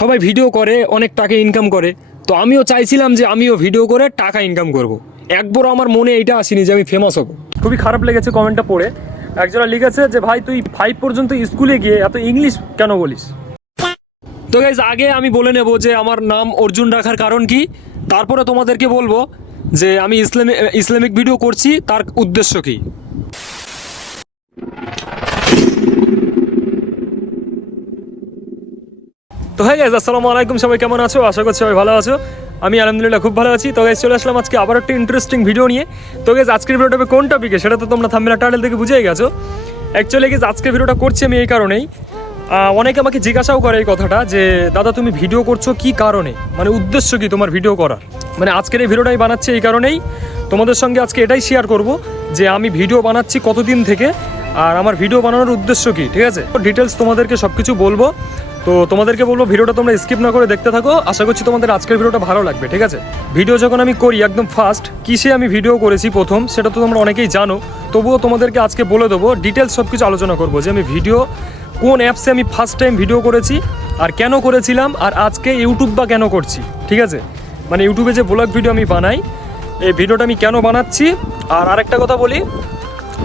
সবাই ভিডিও করে অনেক টাকা ইনকাম করে। তো আমিও চাইছিলাম যে আমিও ভিডিও করে টাকা ইনকাম করব। একবারও আমার মনে এইটা আসেনি যে আমি ফেমাস হব। খুবই খারাপ লেগেছে কমেন্টটা পড়ে। একজনা লিখেছে যে ভাই তুই ফাইভ পর্যন্ত স্কুলে গিয়ে এত ইংলিশ কেন বলিস? তো গাইজ আগে আমি বলে নেব যে আমার নাম অর্জুন রাখার কারণ কি? তারপরে তোমাদেরকে বলব যে আমি ইসলামিক ইসলামিক ভিডিও করছি তার উদ্দেশ্য কি? তো হ্যাঁ গাইজ আসসালামু আলাইকুম, সবাই কেমন আছো? আশা করছি সবাই ভালো আছো। আমি আলহামদুলিল্লাহ খুব ভালো আছি। তো গাইজ চলে আসলাম আজকে আবার একটা ইন্টারেস্টিং ভিডিও নিয়ে। তো গাইজ আজকের ভিডিওটা কোন টপিকে সেটা তো তোমরা থাম্বেলা টাইটেল থেকে বুঝেই গেছো। অ্যাকচুয়ালি গাইজ আজকের ভিডিওটা করছি আমি এই কারণেই। অনেকে আমাকে জিজ্ঞাসাও করে এই কথাটা যে, দাদা, তুমি ভিডিও করছ কি কারণে? মানে উদ্দেশ্য কি তোমার ভিডিও করার? মানে আজকের এই ভিডিওটাই বানাচ্ছি এই কারণেই। তোমাদের সঙ্গে আজকে এটাই শেয়ার করব যে, আমি ভিডিও বানাচ্ছি কতদিন থেকে আর আমার ভিডিও বানানোর উদ্দেশ্য কি, ঠিক আছে? ডিটেলস তোমাদেরকে সব কিছু বলব। তো তোমাদেরকে বলব ভিডিওটা তোমরা স্কিপ না করে দেখতে থাকো। আশা করছি তোমাদের আজকের ভিডিওটা ভালো লাগবে, ঠিক আছে? ভিডিও যখন আমি করি একদম ফার্স্ট কিসে আমি ভিডিও করেছি প্রথম, সেটা তো তোমরা অনেকেই জানো। তবুও তোমাদেরকে আজকে বলে দেবো ডিটেলস সব কিছু আলোচনা করব যে আমি ভিডিও কোন অ্যাপসে আমি ফার্স্ট টাইম ভিডিও করেছি, আর কেন করেছিলাম, আর আজকে ইউটিউব বা কেন করছি, ঠিক আছে? মানে ইউটিউবে যে ব্লগ ভিডিও আমি বানাই, এই ভিডিওটা আমি কেন বানাচ্ছি? আর আরেকটা কথা বলি,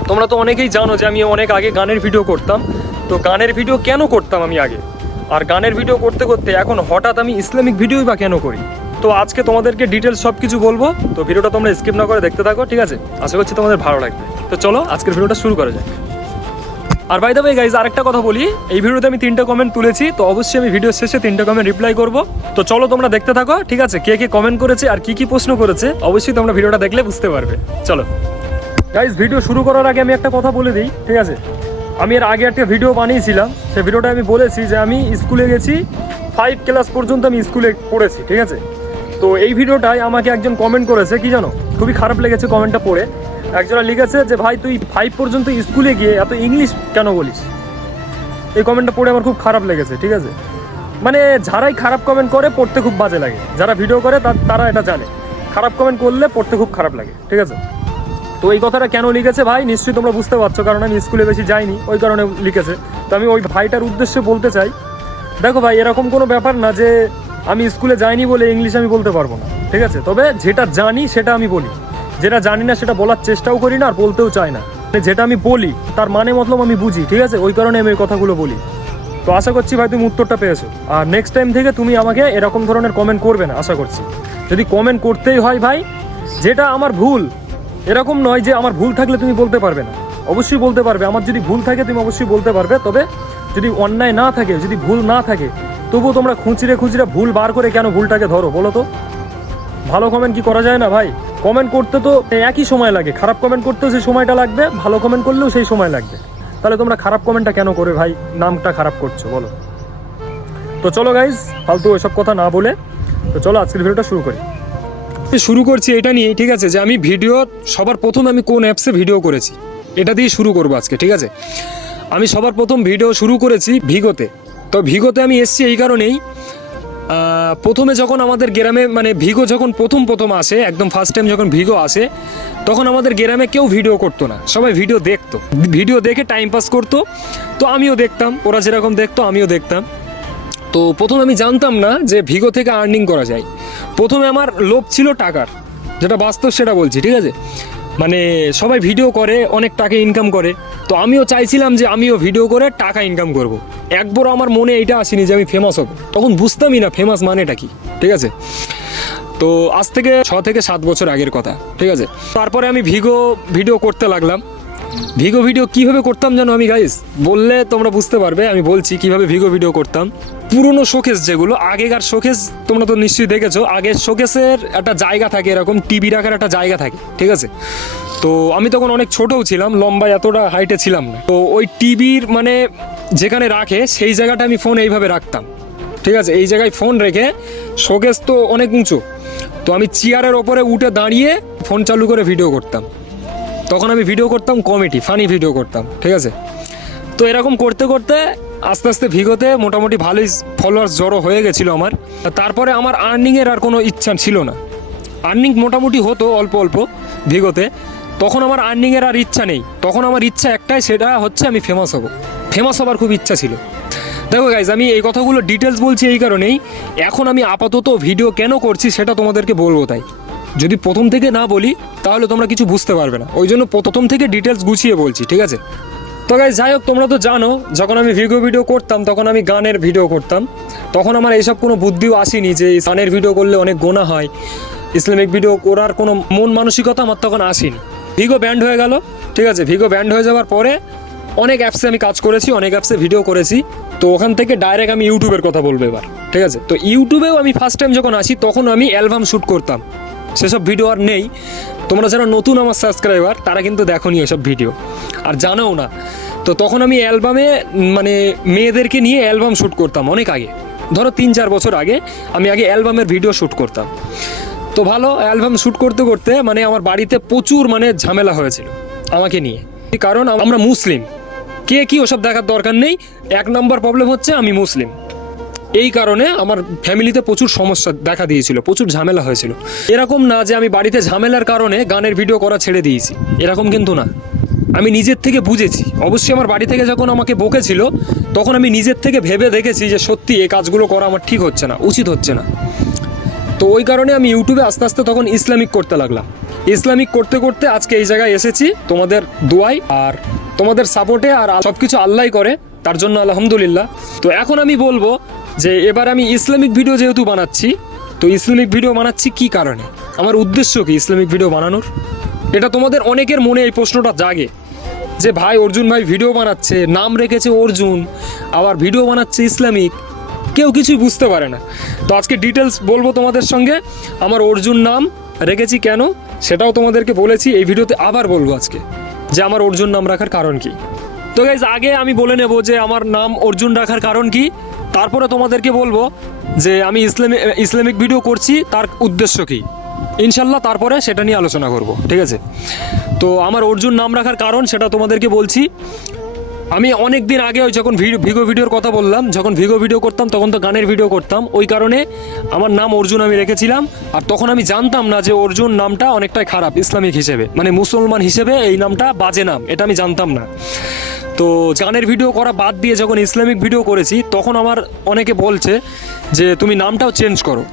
তোমরা তো অনেকেই জানো যে আমি অনেক আগে গানের ভিডিও করতাম। তো গানের ভিডিও কেন করতাম আমি আগে? আর গানের ভিডিও করতে করতে এখন হঠাৎ আমি ইসলামিক ভিডিওই বা কেন করি? তো আজকে তোমাদেরকে ডিটেলস সব কিছু বলব। তো ভিডিওটা তোমরা স্কিপ না করে দেখতে থাকো, ঠিক আছে? আশা করছি তোমাদের ভালো লাগবে। তো চলো, আজকের ভিডিওটা শুরু করা যাক। আর বাই দ্য গাইজ আরেকটা কথা বলি, এই ভিডিওতে আমি তিনটা কমেন্ট তুলেছি, তো অবশ্যই আমি ভিডিও শেষে তিনটা কমেন্ট রিপ্লাই করব। তো চলো তোমরা দেখতে থাকো, ঠিক আছে? কে কে কমেন্ট করেছে আর কি কি প্রশ্ন করেছে, অবশ্যই তোমরা ভিডিওটা দেখলে বুঝতে পারবে। চলো। গাইজ ভিডিও শুরু করার আগে আমি একটা কথা বলে দিই, ঠিক আছে? আমি এর আগে একটা ভিডিও বানিয়েছিলাম। সেই ভিডিওটা আমি বলেছি যে আমি স্কুলে গেছি ফাইভ ক্লাস পর্যন্ত আমি স্কুলে পড়েছি, ঠিক আছে? তো এই ভিডিওটায় আমাকে একজন কমেন্ট করেছে, কি জানো? খুবই খারাপ লেগেছে কমেন্টটা পড়ে। একজনা লিখেছে যে, ভাই, তুই ফাইভ পর্যন্ত স্কুলে গিয়ে এত ইংলিশ কেন বলিস? এই কমেন্টটা পড়ে আমার খুব খারাপ লেগেছে, ঠিক আছে? মানে যারাই খারাপ কমেন্ট করে, পড়তে খুব বাজে লাগে। যারা ভিডিও করে তারা এটা জানে। খারাপ কমেন্ট করলে পড়তে খুব খারাপ লাগে, ঠিক আছে? তো এই কথাটা কেন লিখেছে ভাই? নিশ্চয়ই তোমরা বুঝতে পারছ, কারণ আমি স্কুলে বেশি যাইনি, ওই কারণে লিখেছে। তো আমি ওই ভাইটার উদ্দেশ্যে বলতে চাই, দেখো ভাই, এরকম কোনো ব্যাপার না যে আমি স্কুলে যাইনি বলে ইংলিশ আমি বলতে পারব না, ঠিক আছে? তবে যেটা জানি সেটা আমি বলি। যেটা জানি না সেটা বলার চেষ্টাও করি না আর বলতেও চাই না। মানে যেটা আমি বলি, তার মানে মতলব আমি বুঝি, ঠিক আছে? ওই কারণে আমি এই কথাগুলো বলি। তো আশা করছি ভাই, তুমি উত্তরটা পেয়েছ। আর নেক্সট টাইম থেকে তুমি আমাকে এরকম ধরনের কমেন্ট করবে না, আশা করছি। যদি কমেন্ট করতেই হয় ভাই, যেটা আমার ভুল এরকম নয় যে আমার ভুল থাকলে তুমি বলতে পারবে না। অবশ্যই বলতে পারবে। আমার যদি ভুল থাকে, তুমি অবশ্যই বলতে পারবে। তবে যদি অন্যায় না থাকে, যদি ভুল না থাকে, তবুও তোমরা খুঁচিরে খুঁচিরে ভুল বার করে কেন ভুলটাকে ধরো, বলো তো? ভালো কমেন্ট কি করা যায় না ভাই? কমেন্ট করতে তো একই সময় লাগে। খারাপ কমেন্ট করতেও সেই সময়টা লাগবে, ভালো কমেন্ট করলেও সেই সময় লাগবে। তাহলে তোমরা খারাপ কমেন্টটা কেন করে ভাই? নামটা খারাপ করছ, বলো। তো চলো গাইজ ফালতু ওইসব কথা না বলে। তো চলো আজকের ভিডিওটা শুরু করি। শুরু করছি এটা নিয়ে, ঠিক আছে? যে আমি ভিডিও, সবার প্রথম আমি কোন অ্যাপসে ভিডিও করেছি? এটা দিয়ে শুরু করব আজকে, ঠিক আছে? আমি সবার প্রথম ভিডিও শুরু করেছি ভিগোতে। তো ভিগোতে আমি এসছি এই কারণেই প্রথমে যখন আমাদের গ্রামে মানে ভিগো যখন প্রথম প্রথম আসে, একদম ফার্স্ট টাইম যখন ভিগো আসে, তখন আমাদের গ্রামে কেউ ভিডিও করতো না। সবাই ভিডিও দেখতো। ভিডিও দেখে টাইম পাস করতো। তো আমিও দেখতাম, ওরা যেরকম দেখতো, আমিও দেখতাম। তো প্রথমে আমি জানতাম না যে ভিগো থেকে আর্নিং করা যায়। প্রথমে আমার লোভ ছিল টাকার, যেটা বাস্তব সেটা বলছি, ঠিক আছে? মানে সবাই ভিডিও করে, অনেক টাকা ইনকাম করে। তো আমিও চাইছিলাম যে আমিও ভিডিও করে টাকা ইনকাম করব। একবারও আমার মনে এইটা আসেনি যে আমি ফেমাস হব। তখন বুঝতামই না ফেমাস মানেটা কি, ঠিক আছে? তো আজ থেকে ছ থেকে সাত বছর আগের কথা, ঠিক আছে? তারপরে আমি ভিগো ভিডিও করতে লাগলাম। ভিগো ভিডিও কীভাবে করতাম জানো আমি গাইস বললে তোমরা বুঝতে পারবে, আমি বলছি কীভাবে ভিগো ভিডিও করতাম। পুরনো শোকেস যেগুলো, আগেকার শোকেস তোমরা তো নিশ্চয়ই দেখেছ, আগের শোকেসের একটা জায়গা থাকে এরকম টিভি রাখার একটা জায়গা থাকে, ঠিক আছে? তো আমি তখন অনেক ছোটও ছিলাম, লম্বা এতটা হাইটে ছিলাম না। তো ওই টিভির মানে যেখানে রাখে, সেই জায়গাটা আমি ফোন এইভাবে রাখতাম, ঠিক আছে? এই জায়গায় ফোন রেখে শোকেস তো অনেক উঁচু। তো আমি চেয়ারের ওপরে উঠে দাঁড়িয়ে ফোন চালু করে ভিডিও করতাম। তখন আমি ভিডিও করতাম কমেডি ফানি ভিডিও করতাম, ঠিক আছে? তো এরকম করতে করতে আস্তে আস্তে ভিগোতে মোটামুটি ভালোই ফলোয়ার্স জড়ো হয়ে গেছিল আমার। তারপরে আমার আর্নিংয়ের আর কোনো ইচ্ছা ছিল না। আর্নিং মোটামুটি হতো অল্প অল্প ভিগোতে। তখন আমার আর্নিংয়ের আর ইচ্ছা নেই। তখন আমার ইচ্ছা একটাই, সেটা হচ্ছে আমি ফেমাস হব। ফেমাস হবার খুব ইচ্ছা ছিল। দেখো গাইজ আমি এই কথাগুলো ডিটেলস বলছি এই কারণেই। এখন আমি আপাতত ভিডিও কেন করছি সেটা তোমাদেরকে বলব তাই। যদি প্রথম থেকে না বলি, তাহলে তোমরা কিছু বুঝতে পারবে না। ওই জন্য প্রথম থেকে ডিটেলস গুছিয়ে বলছি, ঠিক আছে? তো গাইজ যাই হোক, তোমরা তো জানো, যখন আমি ভিডিও ভিডিও করতাম, তখন আমি গানের ভিডিও করতাম। তখন আমার এইসব কোনো বুদ্ধিও আসেনি যে গানের ভিডিও করলে অনেক গোনা হয়। ইসলামিক ভিডিও করার কোনো মন মানসিকতা আমার তখন আসেনি। ভিগো ব্যান্ড হয়ে গেল, ঠিক আছে? ভিগো ব্যান্ড হয়ে যাওয়ার পরে অনেক অ্যাপসে আমি কাজ করেছি, অনেক অ্যাপসে ভিডিও করেছি। তো ওখান থেকে ডাইরেক্ট আমি ইউটিউবের কথা বলব এবার, ঠিক আছে? তো ইউটিউবেও আমি ফার্স্ট টাইম যখন আসি, তখন আমি অ্যালবাম শ্যুট করতাম। সেসব ভিডিও আর নেই। তোমরা যারা নতুন আমার সাবস্ক্রাইবার তারা কিন্তু দেখোনি ওসব ভিডিও। আর জানাও না। তো তখন আমি অ্যালবামে মানে মেয়েদেরকে নিয়ে অ্যালবাম শ্যুট করতাম অনেক আগে। ধরো তিন চার বছর আগে, আমি আগে অ্যালবামের ভিডিও শ্যুট করতাম। তো ভালো, অ্যালবাম শ্যুট করতে করতে মানে আমার বাড়িতে প্রচুর মানে ঝামেলা হয়েছিল আমাকে নিয়ে। কারণ আমরা মুসলিম। কে কি ওসব দেখার দরকার নেই? এক নম্বর প্রবলেম হচ্ছে আমি মুসলিম। এই কারণে আমার ফ্যামিলিতে প্রচুর সমস্যা দেখা দিয়েছিল, প্রচুর ঝামেলা হয়েছিল। এরকম না যে আমি বাড়িতে ঝামেলার কারণে গানের ভিডিও করা ছেড়ে দিয়েছি, এরকম কিন্তু না। আমি নিজের থেকে বুঝেছি, অবশ্যই আমার বাড়ি থেকে যখন আমাকে বকেছিল, তখন আমি নিজের থেকে ভেবে দেখেছি যে সত্যি এই কাজগুলো করা আমার ঠিক হচ্ছে না, উচিত হচ্ছে না। তো ওই কারণে আমি ইউটিউবে আস্তে আস্তে তখন ইসলামিক করতে লাগলাম। ইসলামিক করতে করতে আজকে এই জায়গায় এসেছি, তোমাদের দোয়াই আর তোমাদের সাপোর্টে আর সব কিছু আল্লাহ করে, তার জন্য আলহামদুলিল্লাহ। তো এখন আমি বলব যে এবার আমি ইসলামিক ভিডিও যেহেতু বানাচ্ছি, তো ইসলামিক ভিডিও বানাচ্ছি কি কারণে? আমার উদ্দেশ্য কি ইসলামিক ভিডিও বানানোর? এটা তোমাদের অনেকের মনে এই প্রশ্নটা জাগে, যে ভাই অর্জুন ভাই ভিডিও বানাচ্ছে, নাম রেখেছে অর্জুন, আবার ভিডিও বানাচ্ছে ইসলামিক, কেউ কিছুই বুঝতে পারে না। তো আজকে ডিটেলস বলব তোমাদের সঙ্গে, আমার অর্জুন নাম রেখেছি কেন, সেটাও তোমাদেরকে বলেছি, এই ভিডিওতে আবার বলব আজকে, যে আমার অর্জুন নাম রাখার কারণ কি। তো গাইজ আগে আমি বলে নেব যে আমার নাম অর্জুন রাখার কারণ কি তারপরে তোমাদেরকে বলব যে আমি ইসলামিক ইসলামিক ভিডিও করছি, তার উদ্দেশ্য কী? ইনশাল্লাহ তারপরে সেটা নিয়ে আলোচনা করব, ঠিক আছে? তো আমার অর্জুন নাম রাখার কারণ সেটা তোমাদেরকে বলছি। আমি অনেক দিন আগে ওই যখন ভিগো ভিডিওর কথা বললাম, যখন ভিগো ভিডিও করতাম, তখন তো গানের ভিডিও করতাম। ওই কারণে আমার নাম অর্জুন আমি রেখেছিলাম। আর তখন আমি জানতাম না যে অর্জুন নামটা অনেকটাই খারাপ, ইসলামিক হিসেবে। মানে মুসলমান হিসেবে এই নামটা বাজে নাম, এটা আমি জানতাম না। তো গানের ভিডিও করা বাদ দিয়ে যখন ইসলামিক ভিডিও করেছি, তখন আমার অনেকে বলছে যে, তুমি নামটাও চেঞ্জ করো।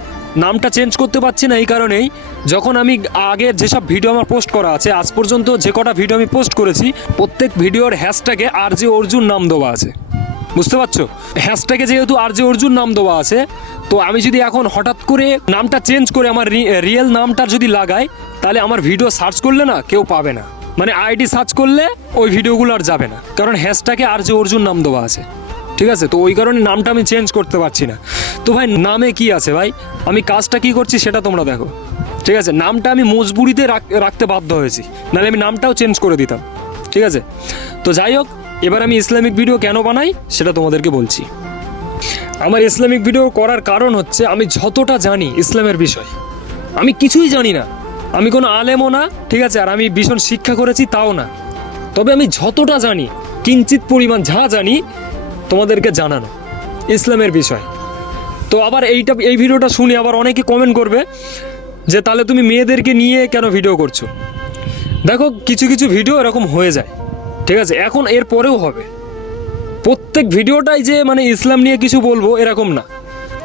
নামটা চেঞ্জ করতে পারছি না এই কারণেই যখন আমি আগের যেসব ভিডিও আমার পোস্ট করা আছে, আজ পর্যন্ত যে কটা ভিডিও আমি পোস্ট করেছি, প্রত্যেক ভিডিওর হ্যাশট্যাগে আর যে অর্জুন নাম দেওয়া আছে। বুঝতে পারছ? হ্যাশট্যাগে যেহেতু আর যে অর্জুন নাম দেওয়া আছে, তো আমি যদি এখন হঠাৎ করে নামটা চেঞ্জ করে আমার রিয়েল নামটা যদি লাগাই, তাহলে আমার ভিডিও সার্চ করলে না কেউ পাবে না। মানে আইডি সার্চ করলে ওই ভিডিওগুলো আর যাবে না। কারণ হ্যাশট্যাগে আর যে অর্জুন নাম দেওয়া আছে। ঠিক আছে? তো ওই কারণে নামটা আমি চেঞ্জ করতে পারছি না। তো ভাই, নামে কি আছে ভাই? আমি কাজটা কি করছি সেটা তোমরা দেখো। ঠিক আছে, নামটা আমি মজবুরিতে রাখ- রাখতে বাধ্য হয়েছি। নাহলে আমি নামটাও চেঞ্জ করে দিতাম। ঠিক আছে? তো যাই হোক, এবার আমি ইসলামিক ভিডিও কেন বানাই সেটা তোমাদেরকে বলছি। আমার ইসলামিক ভিডিও করার কারণ হচ্ছে আমি যতটা জানি ইসলামের বিষয়। আমি কিছুই জানি না। আমি কোনো আলেমও না, ঠিক আছে? আর আমি ভীষণ শিক্ষা করেছি তাও না। তবে আমি যতটা জানি কিঞ্চিত পরিমাণ যা জানি, তোমাদেরকে জানানো ইসলামের বিষয়। তো আবার এইটা, এই ভিডিওটা শুনে আবার অনেকে কমেন্ট করবে যে তাহলে তুমি মেয়েদেরকে নিয়ে কেন ভিডিও করছ? দেখো, কিছু কিছু ভিডিও এরকম হয়ে যায়, ঠিক আছে? এখন এর পরেও হবে। প্রত্যেক ভিডিওটাই যে মানে ইসলাম নিয়ে কিছু বলব, এরকম না।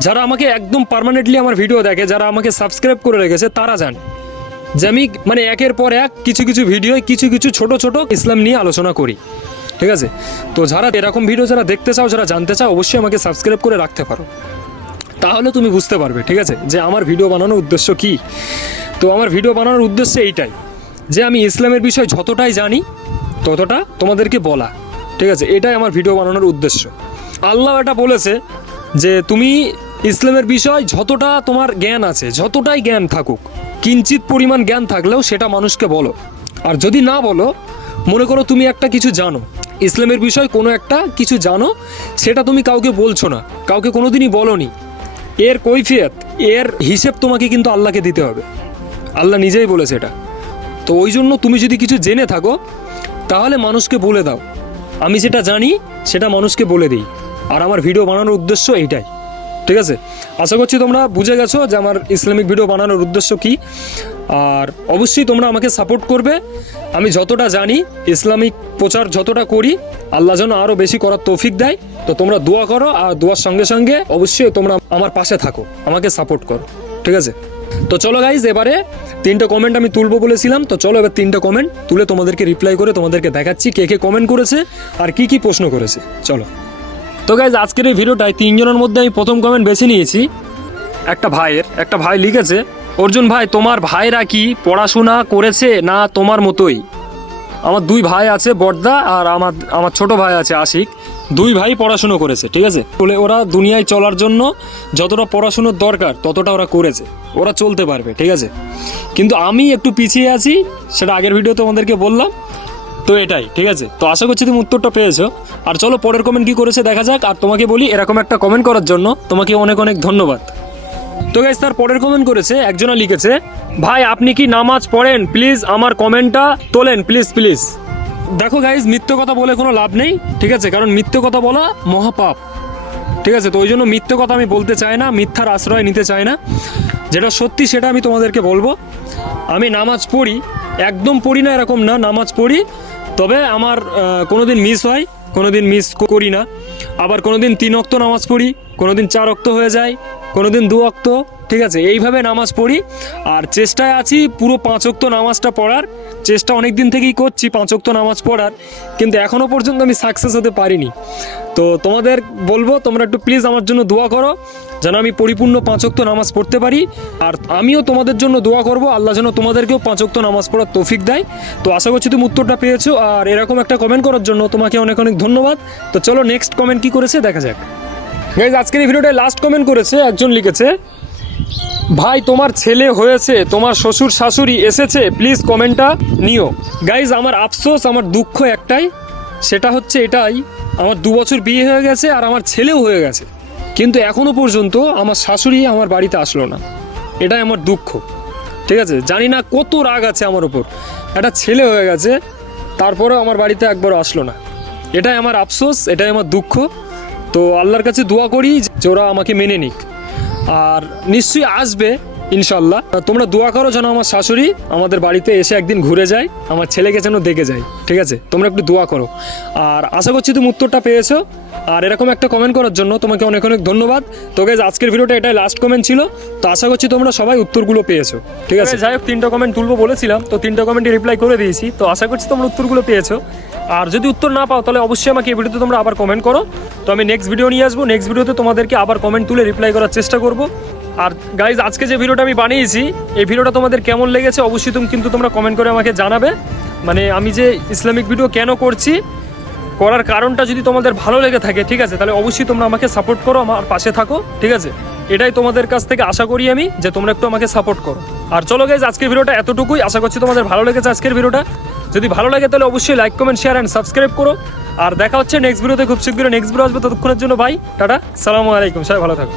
যারা আমাকে একদম পার্মানেন্টলি আমার ভিডিও দেখে, যারা আমাকে সাবস্ক্রাইব করে রেখেছে, তারা জানে যে আমি মানে একের পর এক কিছু কিছু ভিডিও কিছু কিছু ছোট ছোট ইসলাম নিয়ে আলোচনা করি, ঠিক আছে? তো যারা এরকম ভিডিও যারা দেখতে চাও, যারা জানতে চাও, অবশ্যই আমাকে সাবস্ক্রাইব করে রাখতে পারো। তাহলে তুমি বুঝতে পারবে, ঠিক আছে? যে আমার ভিডিও বানানোর উদ্দেশ্য কি? তো আমার ভিডিও বানানোর উদ্দেশ্য এইটাই, যে আমি ইসলামের বিষয় যতটাই জানি, ততটা তোমাদেরকে বলা, ঠিক আছে? এটাই আমার ভিডিও বানানোর উদ্দেশ্য। আল্লাহ এটা বলেছে যে তুমি ইসলামের বিষয় যতটা তোমার জ্ঞান আছে, যতটাই জ্ঞান থাকুক, কিঞ্চিত পরিমাণ জ্ঞান থাকলেও সেটা মানুষকে বলো। আর যদি না বলো, মনে করো তুমি একটা কিছু জানো, ইসলামের বিষয় কোনো একটা কিছু জানো, সেটা তুমি কাউকে বলছো না, কাউকে কোনোদিনই বলনি। এর কৈফিয়ত, এর হিসেব তোমাকে কিন্তু আল্লাহকে দিতে হবে। আল্লাহ নিজেই বলেছে এটা। তো ওই জন্য তুমি যদি কিছু জেনে থাকো, তাহলে মানুষকে বলে দাও। আমি যেটা জানি, সেটা মানুষকে বলে দিই। আর আমার ভিডিও বানানোর উদ্দেশ্য এইটাই। ঠিক আছে? আশা করছি তোমরা বুঝে গেছো যে আমার ইসলামিক ভিডিও বানানোর উদ্দেশ্য কী। আর অবশ্যই তোমরা আমাকে সাপোর্ট করবে। আমি যতটা জানি ইসলামিক প্রচার যতটা করি, আল্লাহ যেন আরও বেশি করার তৌফিক দেয়। তো তোমরা দোয়া করো আর দোয়ার সঙ্গে সঙ্গে অবশ্যই তোমরা আমার পাশে থাকো। আমাকে সাপোর্ট করো। ঠিক আছে? তো চলো গাইজ এবারে তিনটা কমেন্ট আমি তুলবো বলেছিলাম। তো চলো এবার তিনটা কমেন্ট তুলে তোমাদেরকে রিপ্লাই করে তোমাদেরকে দেখাচ্ছি কে কে কমেন্ট করেছে আর কি কি প্রশ্ন করেছে। চলো। তো গাইজ আজকের এই ভিডিওটায় তিনজনের মধ্যে আমি প্রথম কমেন্ট বেছে নিয়েছি। একটা ভাইয়ের, একটা ভাই লিখেছে, অর্জুন ভাই, তোমার ভাইরা কি পড়াশোনা করেছে না তোমার মতোই? আমার দুই ভাই আছে, বর্দা, আর আমার আমার ছোট ভাই আছে, আশিক। দুই ভাই পড়াশুনো করেছে, ঠিক আছে? বলে ওরা দুনিয়ায় চলার জন্য যতটা পড়াশুনোর দরকার, ততটা ওরা করেছে। ওরা চলতে পারবে, ঠিক আছে? কিন্তু আমি একটু পিছিয়ে আছি, সেটা আগের ভিডিও তোমাদেরকে বললাম। তো এটাই, ঠিক আছে? তো আশা করছি তুমি উত্তরটা পেয়েছ। আর চলো পরের কমেন্ট কি করেছে দেখা যাক, আর তোমাকে বলি এরকম একটা কমেন্ট করার জন্য তোমাকে অনেক অনেক ধন্যবাদ। তো গাইজ তার পরের কমেন্ট করেছে, একজনা লিখেছে, ভাই, আপনি কি নামাজ পড়েন? প্লিজ আমার কমেন্টটা তোলেন প্লিজ প্লিজ দেখো গাইজ মিথ্যে কথা বলে কোনো লাভ নেই, ঠিক আছে? কারণ মিথ্যে কথা বলা মহাপাপ। ঠিক আছে? তো ওই জন্য মিথ্যে কথা আমি বলতে চাই না, মিথ্যার আশ্রয় নিতে চাই না। যেটা সত্যি সেটা আমি তোমাদেরকে বলব। আমি নামাজ পড়ি, একদম পড়ি না এরকম না, নামাজ পড়ি তবে আমার কোনো দিন মিস হয় কোনো দিন মিস করি না। আবার কোনো দিন তিন অক্ত নামাজ পড়ি কোনো দিন চার অক্ত হয়ে যায় কোনো দিন দু অক্ত ঠিক আছে, এইভাবে নামাজ পড়ি। আর চেষ্টায় আছি পুরো পাঁচ অক্ত নামাজটা পড়ার। চেষ্টা অনেক দিন থেকেই করছি, পাঁচ অক্ত নামাজ পড়ার। কিন্তু এখনও পর্যন্ত আমি সাকসেস হতে পারিনি। তো তোমাদের বলব, তোমরা একটু প্লিজ আমার জন্য দোয়া করো, যেন আমি পরিপূর্ণ পাঁচক্ত নামাজ পড়তে পারি। আর আমিও তোমাদের জন্য দোয়া করব, আল্লাহ যেন তোমাদেরকেও পাঁচক্ত নামাজ পড়ার তৌফিক দেয়। তো আশা করছি তুমি উত্তরটা পেয়েছ। আর এরকম একটা কমেন্ট করার জন্য তোমাকে অনেক অনেক ধন্যবাদ। তো চলো নেক্সট কমেন্ট কি করেছে, দেখা যাক। গাইজ আজকের এই ভিডিওটায় লাস্ট কমেন্ট করেছে, একজন লিখেছে ভাই, তোমার ছেলে হয়েছে, তোমার শ্বশুর শাশুড়ি এসেছে প্লিজ কমেন্টটা নিও। গাইজ আমার আফসোস, আমার দুঃখ একটাই, সেটা হচ্ছে এটাই, আমার দু বছর বিয়ে হয়ে গেছে আর আমার ছেলেও হয়ে গেছে। কিন্তু এখনও পর্যন্ত আমার শাশুড়ি আমার বাড়িতে আসলো না। এটাই আমার দুঃখ। ঠিক আছে? জানি না কত রাগ আছে আমার ওপর একটা ছেলে হয়ে গেছে, তারপরেও আমার বাড়িতে একবারও আসলো না। এটাই আমার আফসোস, এটাই আমার দুঃখ। তো আল্লাহর কাছে দোয়া করি যে ওরা আমাকে মেনে নিক। আর নিশ্চয়ই আসবে। ইনশাল্লাহ। তোমরা দোয়া করো যেন আমার শাশুড়ি আমাদের বাড়িতে এসে একদিন ঘুরে যায়, আমার ছেলেকে যেন দেখে যায়, ঠিক আছে? তোমরা একটু দোয়া করো। আর আশা করছি তুমি উত্তরটা পেয়েছ। আর এরকম একটা কমেন্ট করার জন্য তোমাকে অনেক অনেক ধন্যবাদ। তোকে আজকের ভিডিওটা এটাই লাস্ট কমেন্ট ছিল। তো আশা করছি তোমরা সবাই উত্তরগুলো পেয়েছ, ঠিক আছে? যাই হোক, তিনটা কমেন্ট তুলবো বলেছিলাম। তো তিনটা কমেন্টে রিপ্লাই করে দিয়েছি। তো আশা করছি তোমরা উত্তরগুলো পেয়েছ। আর যদি উত্তর না পাও, তাহলে অবশ্যই আমাকে এই ভিডিওতে তোমরা আবার কমেন্ট করো। তো আমি নেক্সট ভিডিও নিয়ে আসব। নেক্সট ভিডিওতে তোমাদেরকে আবার কমেন্ট তুলে রিপ্লাই করার চেষ্টা করব। আর গাইজ আজকে যে ভিডিওটা আমি বানিয়েছি, এই ভিডিওটা তোমাদের কেমন লেগেছে অবশ্যই তুমি কিন্তু তোমরা কমেন্ট করে আমাকে জানাবে। মানে আমি যে ইসলামিক ভিডিও কেন করছি, করার কারণটা যদি তোমাদের ভালো লেগে থাকে, ঠিক আছে, তাহলে অবশ্যই তোমরা আমাকে সাপোর্ট করো, আমার পাশে থাকো, ঠিক আছে? এটাই তোমাদের কাছ থেকে আশা করি আমি যে তোমরা একটু আমাকে সাপোর্ট করো। আর চলো গাইজ আজকের ভিডিওটা এতটুকুই। আশা করছি তোমাদের ভালো লেগেছে আজকের ভিডিওটা যদি ভালো লাগে তাহলে অবশ্যই like comment share and subscribe করো। আর দেখা হচ্ছে নেক্সট ভিডিওতে খুব শীঘ্রই নেক্সট ভিডিও আসবে। ততক্ষণের জন্য ভাই টাটা, সালামু আলাইকুম, সবাই ভালো থাকো।